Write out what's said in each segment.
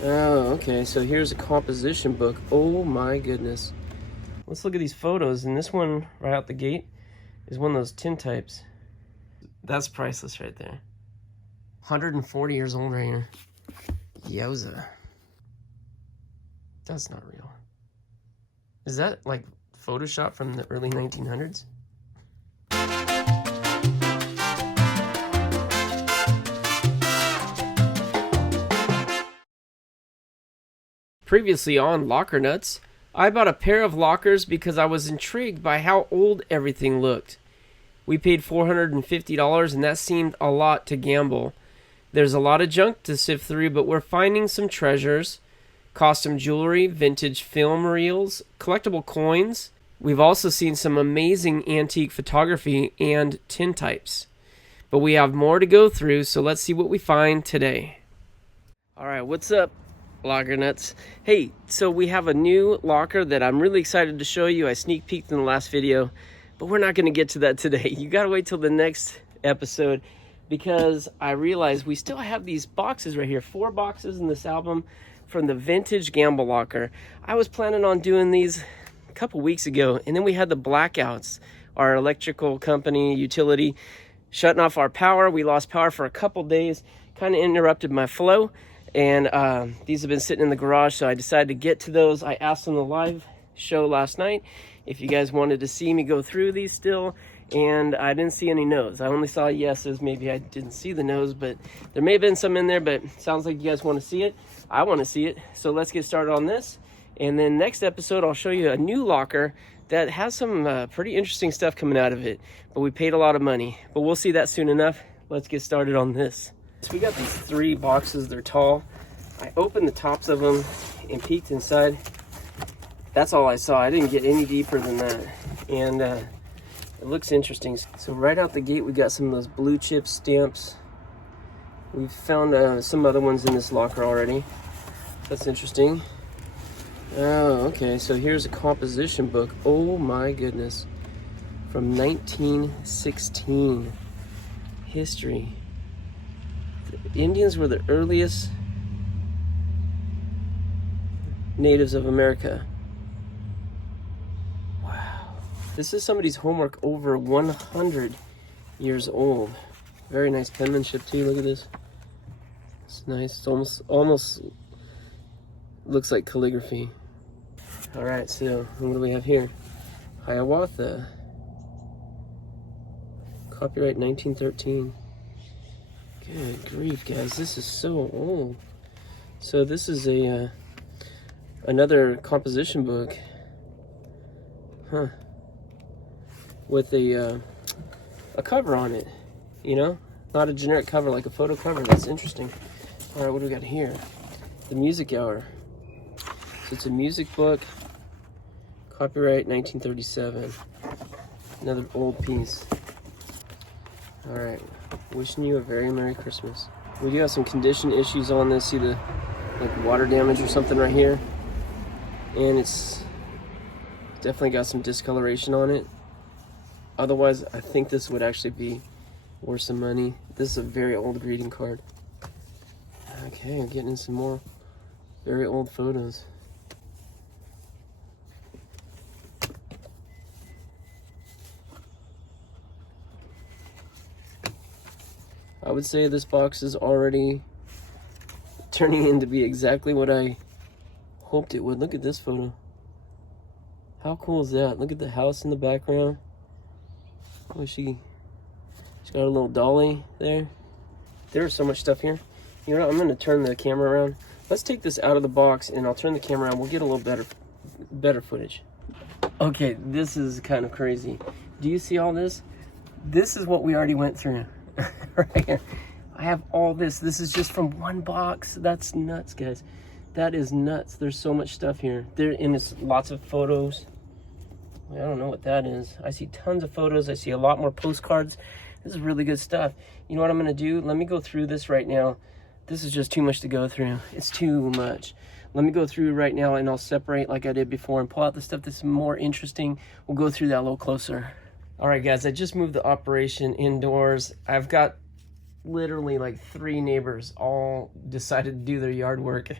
Oh, okay, so here's a composition book. Oh my goodness. Let's look at these photos, and this one right out the gate is one of those tin types. That's priceless right there. 140 years old right here. Yowza. That's not real. Is that like Photoshop from the early 1900s? Previously on Lockernuts, I bought a pair of lockers because I was intrigued by how old everything looked. We paid $450 and that seemed a lot to gamble. There's a lot of junk to sift through, but we're finding some treasures. Costume jewelry, vintage film reels, collectible coins. We've also seen some amazing antique photography and tin types. But we have more to go through, so let's see what we find today. Alright, what's up, Lockernuts? Hey, so we have a new locker that I'm really excited to show you. I sneak peeked in the last video, but we're not going to get to that today. You gotta wait till the next episode, because I realized we still have these boxes right here. 4 boxes in this album from the vintage gamble locker. I was planning on doing these a couple weeks ago, and then we had the blackouts. Our electrical company, utility, shutting off our power. We lost power for a couple days, kind of interrupted my flow, and these have been sitting in the garage, so I decided to get to those. I asked on the live show last night if you guys wanted to see me go through these still, and I didn't see any no's. I only saw yeses. Maybe I didn't see the no's, but there may have been some in there, but sounds like you guys want to see it. I want to see it, so let's get started on this. And then next episode, I'll show you a new locker that has some pretty interesting stuff coming out of it, but we paid a lot of money. But we'll see that soon enough. Let's get started on this. So we got these 3 boxes. They're tall. I opened the tops of them and peeked inside. That's all I saw. I didn't get any deeper than that. And it looks interesting. So right out the gate, we got some of those blue chip stamps. We've found some other ones in this locker already. That's interesting. Oh, okay. So here's a composition book. Oh my goodness. From 1916. History. The Indians were the earliest natives of America. Wow. This is somebody's homework over 100 years old. Very nice penmanship too. Look at this. It's nice. It's almost looks like calligraphy. All right, so what do we have here? Hiawatha. Copyright 1913. Good grief, guys. This is so old. So this is a another composition book. Huh. With a cover on it. You know, not a generic cover like a photo cover. That's interesting. All right, what do we got here? The Music Hour. So it's a music book, copyright 1937. Another old piece. All right, wishing you a very Merry Christmas. We do have some condition issues on this. See the like water damage or something right here, and it's definitely got some discoloration on it. Otherwise, I think this would actually be worth some money. This is a very old greeting card. Okay, I'm getting in some more very old photos. I would say this box is already turning into be exactly what I hoped it would. Look at this photo. How cool is that? Look at the house in the background. Oh, she's got a little dolly there. There's so much stuff here. You know what? I'm going to turn the camera around. Let's take this out of the box and I'll turn the camera around. We'll get a little better footage. Okay, this is kind of crazy. Do you see all this? This is what we already went through. Right here. I have all this. This is just from one box. That's nuts, guys. That is nuts. There's so much stuff here. And it's lots of photos. I don't know what that is. I see tons of photos. I see a lot more postcards. This is really good stuff. You know what I'm going to do? Let me go through this right now. This is just too much to go through. It's too much. Let me go through right now and I'll separate like I did before and pull out the stuff that's more interesting. We'll go through that a little closer. All right, guys, I just moved the operation indoors. I've got literally like 3 neighbors all decided to do their yard work.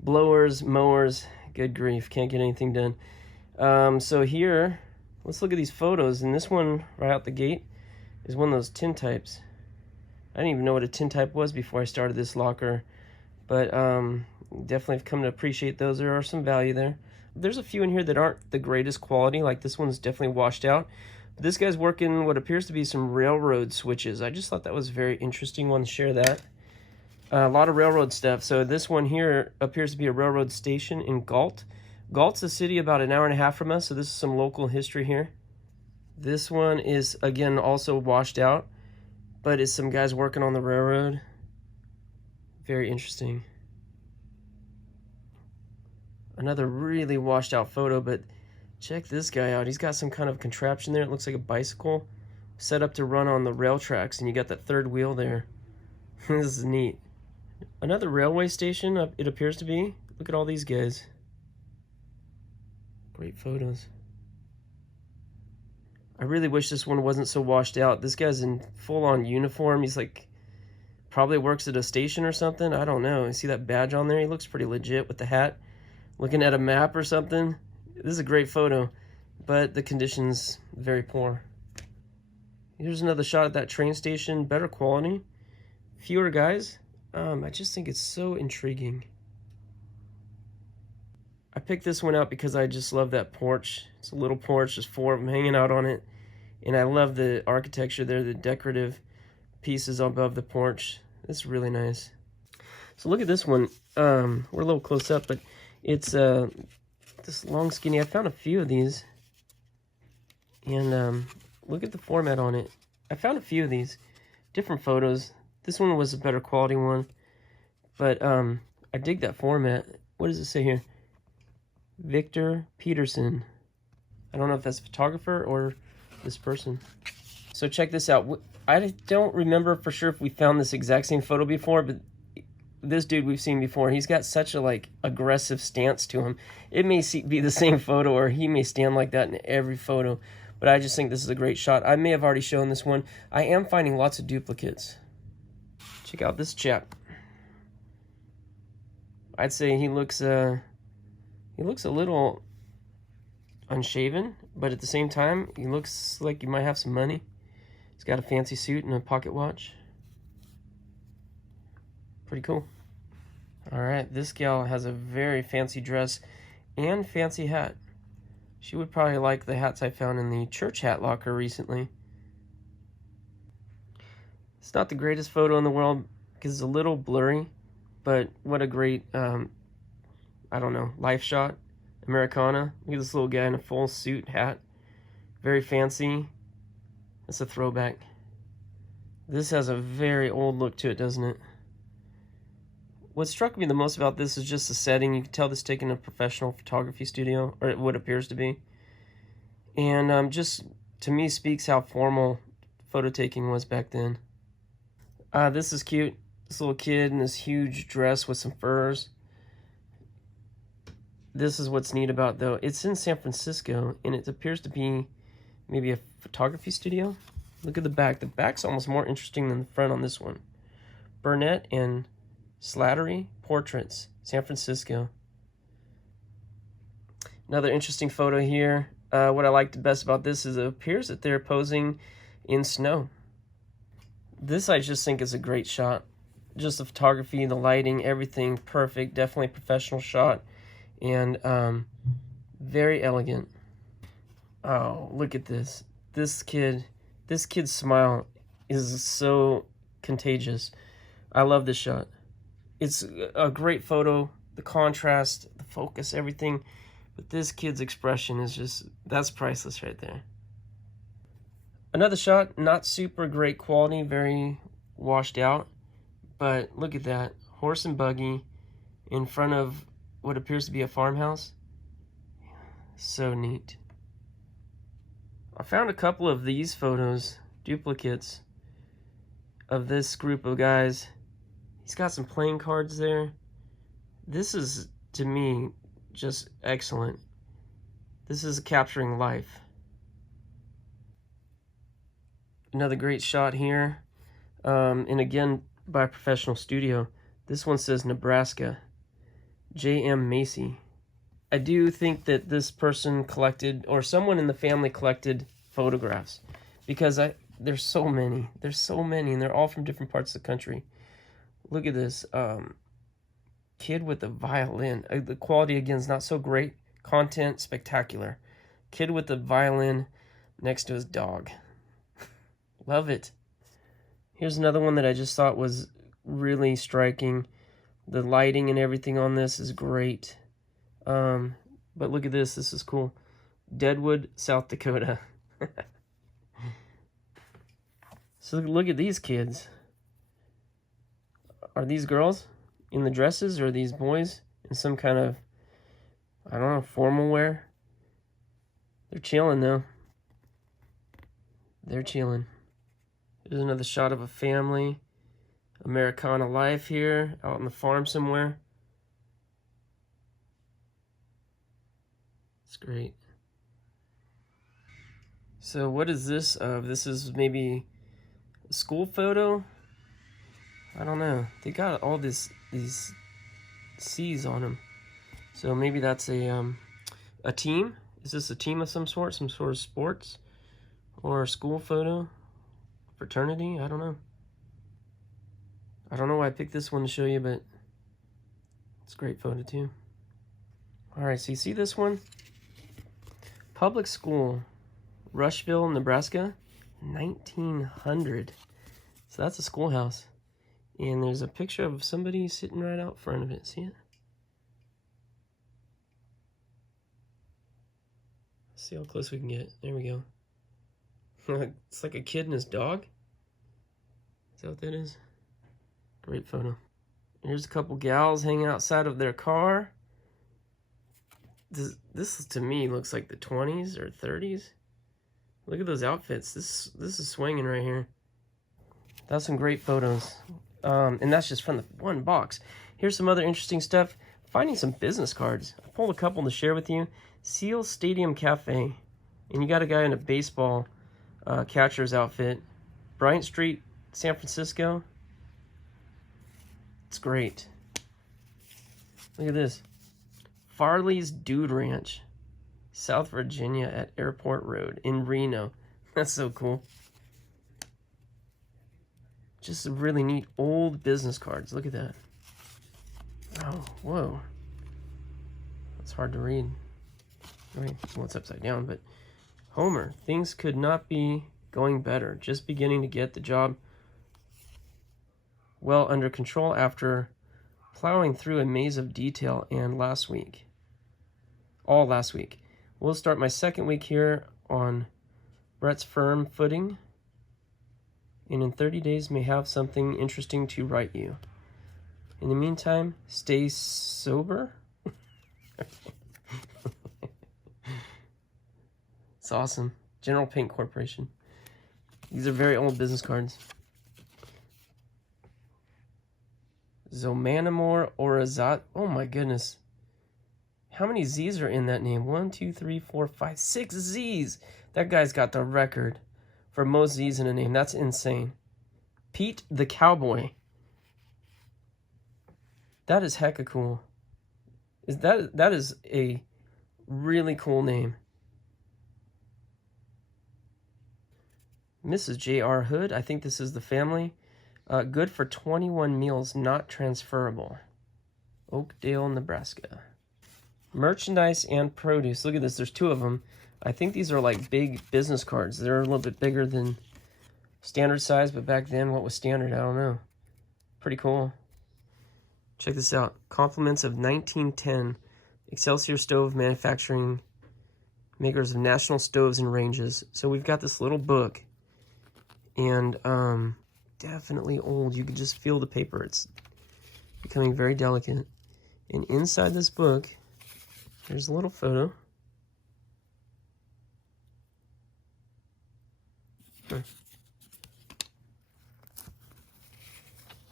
Blowers, mowers, good grief, can't get anything done. So here, let's look at these photos, and this one right out the gate is one of those tintypes. I didn't even know what a tintype was before I started this locker, but definitely have come to appreciate those. There are some value there. There's a few in here that aren't the greatest quality, like this one's definitely washed out. But this guy's working what appears to be some railroad switches. I just thought that was very interesting. Want to share that. A lot of railroad stuff. So this one here appears to be a railroad station in Galt. Galt's a city about an hour and a half from us, so this is some local history here. This one is, again, also washed out, but it's some guys working on the railroad. Very interesting. Another really washed out photo, but check this guy out. He's got some kind of contraption there. It looks like a bicycle set up to run on the rail tracks, and you got that third wheel there. This is neat. Another railway station, it appears to be. Look at all these guys. Great photos. I really wish this one wasn't so washed out. This guy's in full-on uniform. He's like, probably works at a station or something. I don't know. You see that badge on there? He looks pretty legit with the hat. Looking at a map or something. This is a great photo, but the condition's very poor. Here's another shot at that train station. Better quality. Fewer guys. I just think it's so intriguing. I picked this one out because I just love that porch. It's a little porch, just 4 of them hanging out on it. And I love the architecture there, the decorative pieces above the porch. It's really nice. So look at this one. We're a little close up, but it's this long skinny. I found a few of these. And look at the format on it. I found a few of these. Different photos. This one was a better quality one. But I dig that format. What does it say here? Victor Peterson. I don't know if that's a photographer or this person. So check this out. I don't remember for sure if we found this exact same photo before, but this dude we've seen before. He's got such a like aggressive stance to him. It may be the same photo, or he may stand like that in every photo, but I just think this is a great shot. I may have already shown this one. I am finding lots of duplicates. Check out this chap. I'd say he looks a little unshaven, but at the same time, he looks like he might have some money. He's got a fancy suit and a pocket watch. Pretty cool. All right, this gal has a very fancy dress and fancy hat. She would probably like the hats I found in the church hat locker recently. It's not the greatest photo in the world because it's a little blurry, but what a great, I don't know, life shot. Americana. Look at this little guy in a full suit, hat. Very fancy. That's a throwback. This has a very old look to it, doesn't it? What struck me the most about this is just the setting. You can tell this is taken in a professional photography studio, or what appears to be. And just, to me, speaks how formal photo taking was back then. This is cute. This little kid in this huge dress with some furs. This is what's neat about it, though. It's in San Francisco, and it appears to be maybe a photography studio. Look at the back. The back's almost more interesting than the front on this one. Burnett and Slattery Portraits, San Francisco. Another interesting photo here. What I liked best about this is it appears that they're posing in snow. This I just think is a great shot. Just the photography, the lighting, everything perfect. Definitely a professional shot. And very elegant. Oh, look at this. This kid's smile is so contagious. I love this shot. It's a great photo. The contrast, the focus, everything. But this kid's expression is just, that's priceless right there. Another shot, not super great quality, very washed out. But look at that. Horse and buggy in front of what appears to be a farmhouse. So neat. I found a couple of these photos, duplicates, of this group of guys. He's got some playing cards there. This is, to me, just excellent. This is capturing life. Another great shot here And again, by a professional studio. This one says Nebraska. J.M. Macy. I do think that this person collected, or someone in the family collected photographs, because there's so many. There's so many, and they're all from different parts of the country. Look at this. Kid with a violin. The quality, again, is not so great. Content, spectacular. Kid with a violin next to his dog. Love it. Here's another one that I just thought was really striking. The lighting and everything on this is great. But look at this. This is cool. Deadwood, South Dakota. So look at these kids. Are these girls in the dresses, or are these boys in some kind of, I don't know, formal wear? They're chilling though. They're chilling. There's another shot of a family. Americana life here, out on the farm somewhere. It's great. So what is this of? This is maybe a school photo? I don't know. They got all these C's on them. So maybe that's a team? Is this a team of some sort of sports? Or a school photo? Fraternity? I don't know. I don't know why I picked this one to show you, but it's a great photo too. Alright, so you see this one? Public school, Rushville, Nebraska, 1900. So that's a schoolhouse. And there's a picture of somebody sitting right out front of it. See it? Let's see how close we can get. There we go. It's like a kid and his dog. Is that what that is? Great photo. Here's a couple gals hanging outside of their car. This to me looks like the 20s or 30s. Look at those outfits. This is swinging right here. That's some great photos. And that's just from the one box. Here's some other interesting stuff. Finding some business cards. I pulled a couple to share with you. Seal Stadium Cafe. And you got a guy in a baseball catcher's outfit. Bryant Street, San Francisco. It's great. Look at this. Farley's Dude Ranch, South Virginia at Airport Road in Reno. That's so cool. Just some really neat old business cards. Look at that. Oh, whoa. That's hard to read. Right, well, it's upside down, but Homer, things could not be going better. Just beginning to get the job well under control after plowing through a maze of detail all last week. We'll start my second week here on Brett's firm footing, and in 30 days may have something interesting to write you. In the meantime, stay sober. It's awesome. General Paint Corporation. These are very old business cards. Zomanamor Orazat. Oh my goodness. How many Z's are in that name? 1, 2, 3, 4, 5, 6 Z's. That guy's got the record for most Z's in a name. That's insane. Pete the Cowboy. That is hecka cool. That is a really cool name. Mrs. J.R. Hood. I think this is the family. Good for 21 meals, not transferable. Oakdale, Nebraska. Merchandise and produce. Look at this. There's two of them. I think these are like big business cards. They're a little bit bigger than standard size, but back then, what was standard? I don't know. Pretty cool. Check this out. Compliments of 1910. Excelsior Stove Manufacturing. Makers of national stoves and ranges. So we've got this little book. And definitely old. You can just feel the paper. It's becoming very delicate. And inside this book, there's a little photo.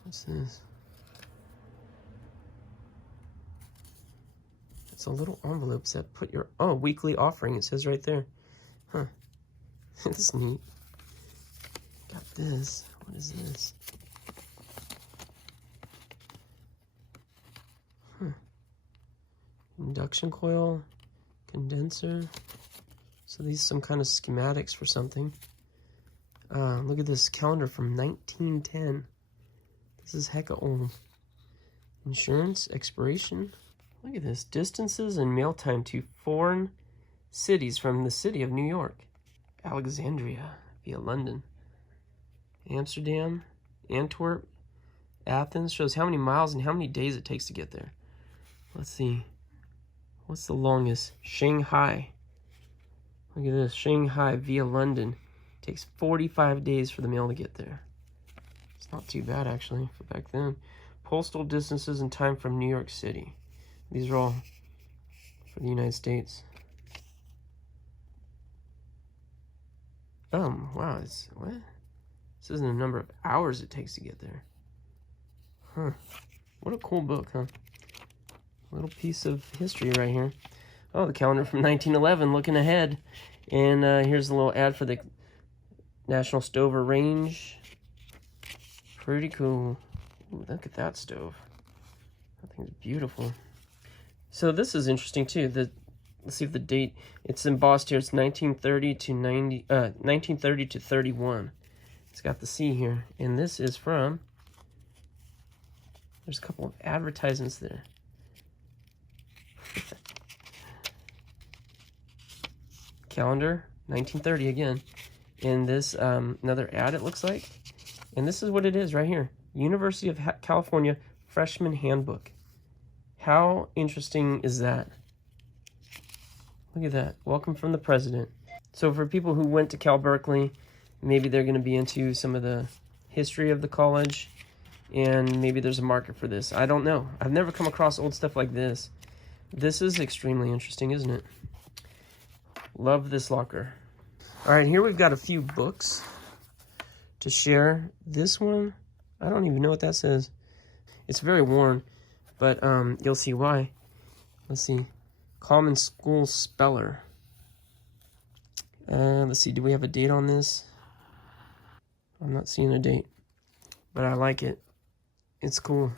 What's this? It's a little envelope that put your weekly offering. It says right there. Huh. That's neat. Got this. What is this? Induction coil, condenser. So these are some kind of schematics for something. Look at this calendar from 1910. This is hecka old. Insurance, expiration. Look at this. Distances and mail time to foreign cities from the city of New York. Alexandria via London. Amsterdam, Antwerp, Athens. Shows how many miles and how many days it takes to get there. Let's see. What's the longest? Shanghai. Look at this. Shanghai via London. Takes 45 days for the mail to get there. It's not too bad, actually, for back then. Postal distances and time from New York City. These are all for the United States. Wow, what? This isn't the number of hours it takes to get there. Huh. What a cool book, huh? Little piece of history right here. Oh, the calendar from 1911, looking ahead. And here's a little ad for the National Stover Range. Pretty cool. Ooh, look at that stove. That thing's beautiful. So this is interesting too. Let's see if the date, it's embossed here. It's 1930 to 1930 to 31. It's got the C here. And this is from, there's a couple of advertisements there. Calendar, 1930 again. And this, another ad it looks like. And this is what it is right here. University of California Freshman Handbook. How interesting is that? Look at that. Welcome from the president. So for people who went to Cal Berkeley, maybe they're going to be into some of the history of the college. And maybe there's a market for this. I don't know. I've never come across old stuff like this. This is extremely interesting, isn't it? Love this locker. All right, here we've got a few books to share. This one, I don't even know what that says. It's very worn, but you'll see why. Let's see. Common School Speller. Let's see, do we have a date on this? I'm not seeing a date, but I like it. It's cool.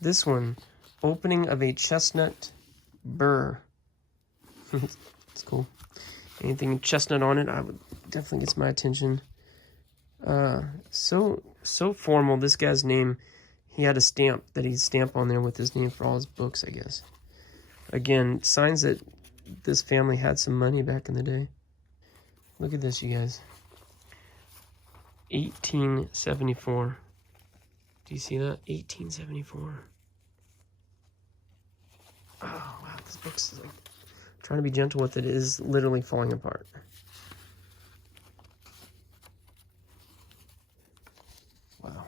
This one, Opening of a Chestnut Burr. It's cool. Anything chestnut on it, I would definitely gets my attention. So formal. This guy's name, he had a stamp that he'd stamp on there with his name for all his books, I guess. Again, signs that this family had some money back in the day. Look at this, you guys. 1874. Do you see that? 1874. Oh, wow, this book's like, trying to be gentle with it, is literally falling apart. Wow.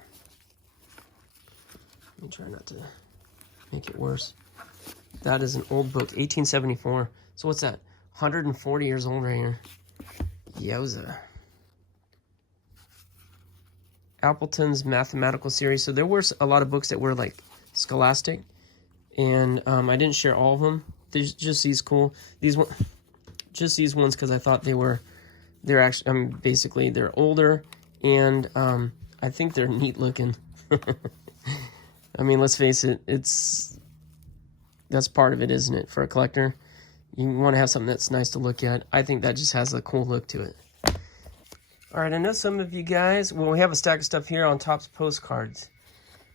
Let me try not to make it worse. That is an old book, 1874. So what's that? 140 years old right here. Yowza. Appleton's Mathematical Series. So there were a lot of books that were like scholastic, and I didn't share all of them. There's just these cool, just these ones because I thought they're actually, basically they're older, and I think they're neat looking. I mean, let's face it, that's part of it, isn't it? For a collector, you want to have something that's nice to look at. I think that just has a cool look to it. All right, I know some of you guys, well, we have a stack of stuff here on Topps postcards.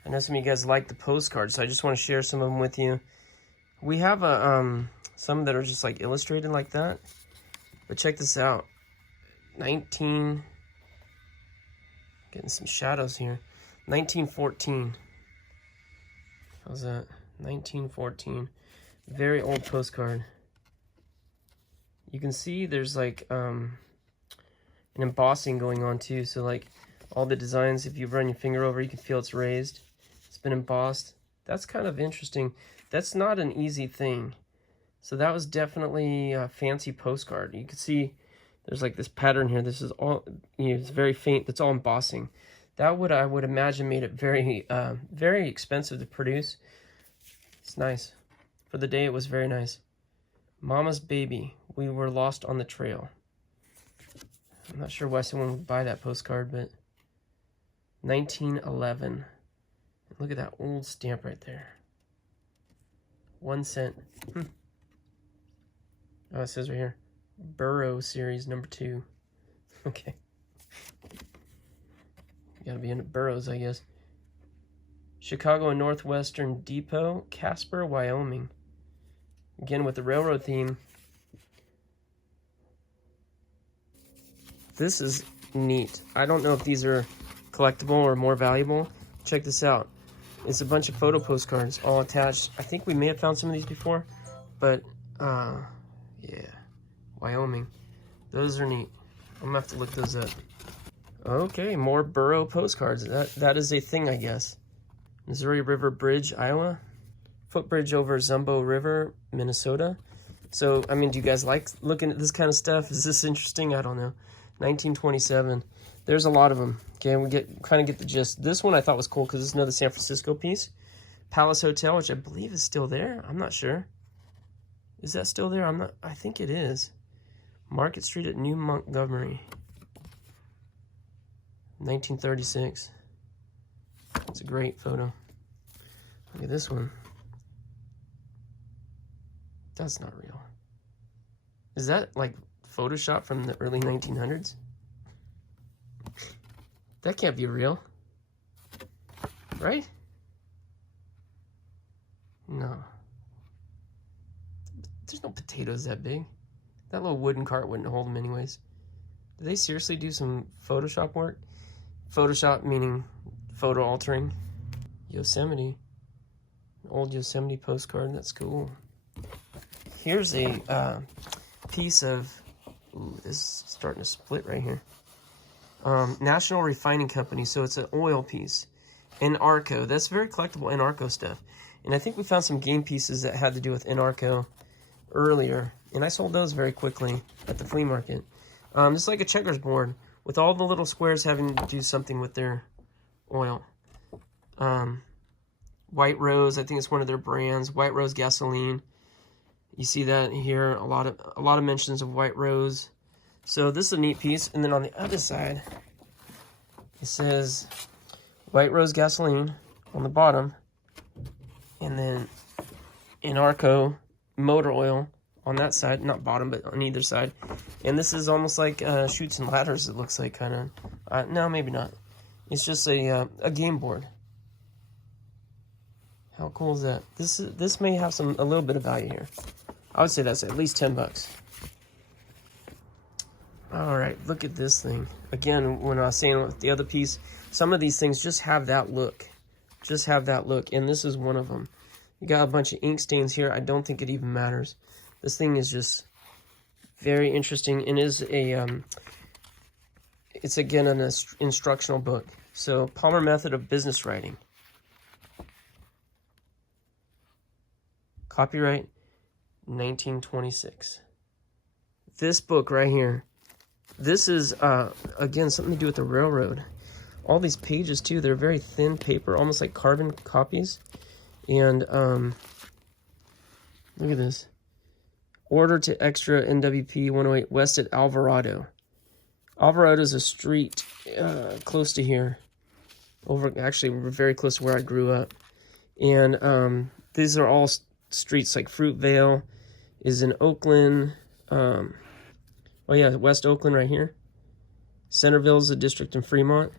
I know some of you guys like the postcards, so I just want to share some of them with you. We have some that are just like illustrated like that. But check this out. Getting some shadows here. 1914. How's that? 1914. Very old postcard. You can see there's like an embossing going on too. So like all the designs, if you run your finger over, you can feel it's raised. It's been embossed. That's kind of interesting. That's not an easy thing. So that was definitely a fancy postcard. You can see there's like this pattern here. This is all, it's very faint. That's all embossing. That would, I would imagine, made it very, very expensive to produce. It's nice. For the day, it was very nice. Mama's Baby. We were lost on the trail. I'm not sure why someone would buy that postcard, but 1911. Look at that old stamp right there. 1 cent. Oh, it says right here, Burrow Series number 2. Okay. You gotta be into burrows, I guess. Chicago and Northwestern Depot, Casper, Wyoming. Again, with the railroad theme. This is neat. I don't know if these are collectible or more valuable. Check this out. It's a bunch of photo postcards all attached. I think we may have found some of these before, but yeah, Wyoming. Those are neat. I'm gonna have to look those up. Okay, more Burrow postcards. That is a thing, I guess. Missouri River Bridge, Iowa. Footbridge over Zumbo River, Minnesota. So, I mean, do you guys like looking at this kind of stuff? Is this interesting? I don't know. 1927. There's a lot of them. Okay, we kind of get the gist. This one I thought was cool because it's another San Francisco piece. Palace Hotel, which I believe is still there. I'm not sure. Is that still there? I think it is. Market Street at New Montgomery. 1936. It's a great photo. Look at this one. That's not real. Is that like Photoshop from the early 1900s? That can't be real. Right? No. There's no potatoes that big. That little wooden cart wouldn't hold them anyways. Did they seriously do some Photoshop work? Photoshop meaning photo altering. Yosemite. An old Yosemite postcard. That's cool. Here's a piece of... Ooh, this is starting to split right here. National Refining Company. So it's an oil piece. Anarco. That's very collectible Anarco stuff. And I think we found some game pieces that had to do with Anarco earlier. And I sold those very quickly at the flea market. It's like a checkers board with all the little squares having to do something with their oil. White Rose, I think it's one of their brands. White Rose gasoline. You see that here, a lot of mentions of White Rose. So this is a neat piece. And then on the other side, it says White Rose gasoline on the bottom, and then Anarco motor oil on that side, not bottom, but on either side. And this is almost like Chutes and Ladders, it looks like, kind of. No, maybe not. It's just a game board. How cool is that? This may have a little bit of value here. I would say that's at least $10. All right, look at this thing. Again, when I was saying with the other piece, some of these things just have that look. Just have that look, and this is one of them. You got a bunch of ink stains here. I don't think it even matters. This thing is just very interesting, and is a it's again an instructional book. So Palmer Method of Business Writing. Copyright 1926. This book right here. This is again something to do with the railroad. All these pages too, they're very thin paper, almost like carbon copies. And look at this. Order to extra NWP 108 west at Alvarado. Alvarado is a street close to here. Actually, we're very close to where I grew up. And these are all streets, like Fruitvale is in Oakland. Oh yeah, West Oakland right here. Centerville is a district in Fremont.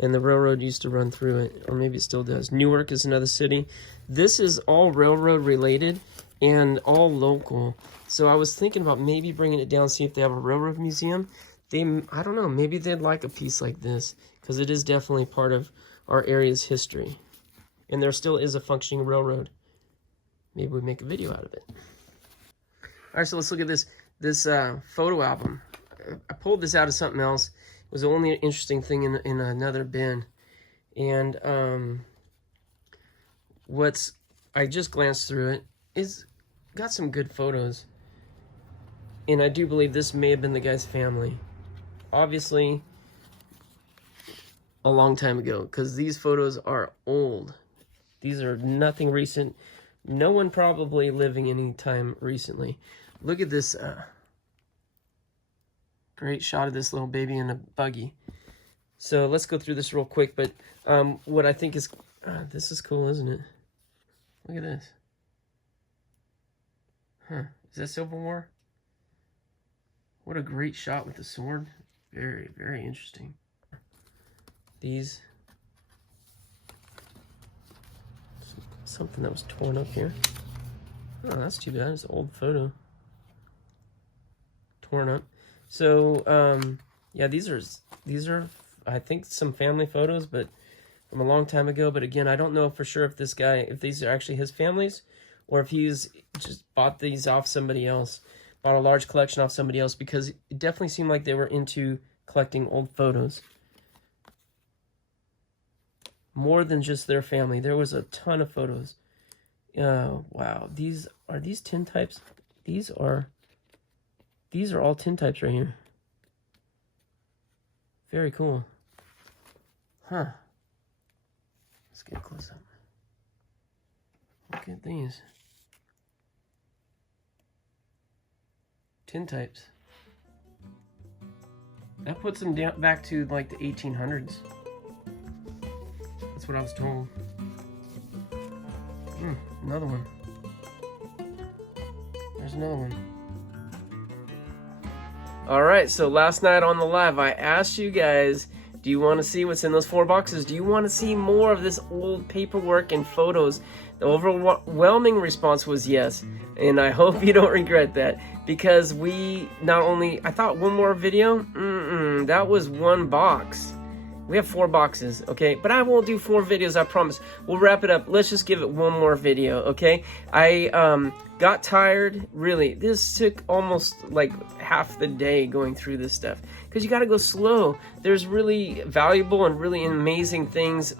And the railroad used to run through it, or maybe it still does. Newark is another city. This is all railroad related and all local. So I was thinking about maybe bringing it down, see if they have a railroad museum. I don't know, maybe they'd like a piece like this, because it is definitely part of our area's history. And there still is a functioning railroad. Maybe we make a video out of it. All right, so let's look at this photo album. I pulled this out of something else. It was the only interesting thing in another bin. And I just glanced through it. It's got some good photos. And I do believe this may have been the guy's family. Obviously, a long time ago, because these photos are old. These are nothing recent. No one probably living any time recently. Look at this great shot of this little baby in a buggy. So let's go through this real quick. But what I think is, this is cool, isn't it? Look at this. Huh? Is that Civil War? What a great shot with the sword. Very, very interesting. These. Something that was torn up here. Oh, that's too bad. It's an old photo. Torn up. So, yeah, these are, I think, some family photos, but from a long time ago. But again, I don't know for sure if this guy, if these are actually his families, or if he's just bought these off somebody else, bought a large collection off somebody else, because it definitely seemed like they were into collecting old photos. More than just their family. There was a ton of photos. Wow. Are these tintypes? These are all tintypes right here. Very cool. Huh. Let's get a close up. Look at these. Tintypes. That puts them down back to like the 1800s. That's what I was told. Another one. There's another one. Alright, so last night on the live, I asked you guys, do you want to see what's in those 4 boxes? Do you want to see more of this old paperwork and photos? The overwhelming response was yes. And I hope you don't regret that. Because we not only... I thought one more video? That was 1 box. We have 4 boxes, okay? But I won't do 4 videos, I promise. We'll wrap it up. Let's just give it 1 more video, okay? I got tired. Really, this took almost like half the day going through this stuff. Because you got to go slow. There's really valuable and really amazing things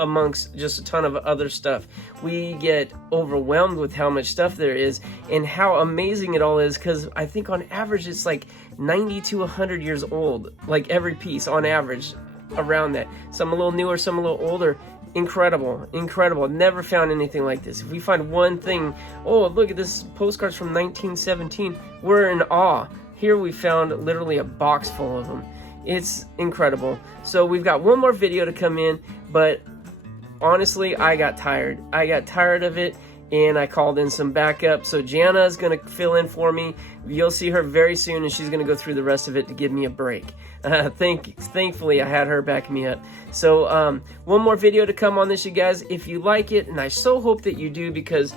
amongst just a ton of other stuff. We get overwhelmed with how much stuff there is and how amazing it all is, because I think on average it's like 90 to 100 years old, like every piece on average. Around that, some a little newer, some a little older. Incredible, incredible. Never found anything like this. If we find one thing, oh look at this postcards from 1917, we're in awe. Here we found literally a box full of them. It's incredible. So we've got 1 more video to come in, but honestly, I got tired. I got tired of it, and I called in some backup. So Jana is going to fill in for me. You'll see her very soon, and she's going to go through the rest of it to give me a break. Thankfully, I had her back me up. So 1 more video to come on this, you guys. If you like it, and I so hope that you do, because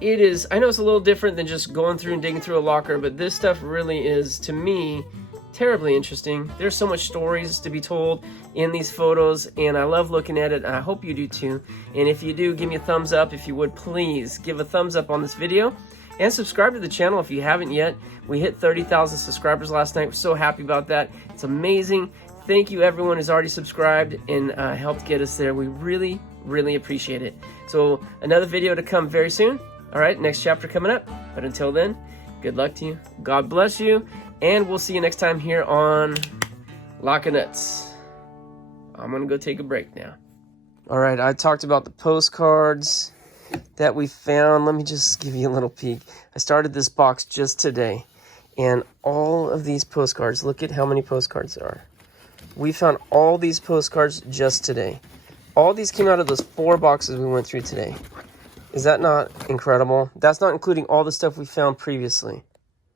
it is, I know it's a little different than just going through and digging through a locker, but this stuff really is, to me, terribly interesting. There's so much stories to be told in these photos, and I love looking at it, and I hope you do too. And if you do, give me a thumbs up. If you would, please give a thumbs up on this video, and subscribe to the channel if you haven't yet. We hit 30,000 subscribers last night. We're so happy about that. It's amazing. Thank you everyone who's already subscribed and helped get us there. We really, really appreciate it. So another video to come very soon. All right, next chapter coming up. But until then, good luck to you. God bless you. And we'll see you next time here on Lockernuts. I'm going to go take a break now. All right, I talked about the postcards that we found. Let me just give you a little peek. I started this box just today. And all of these postcards, look at how many postcards there are. We found all these postcards just today. All these came out of those 4 boxes we went through today. Is that not incredible? That's not including all the stuff we found previously.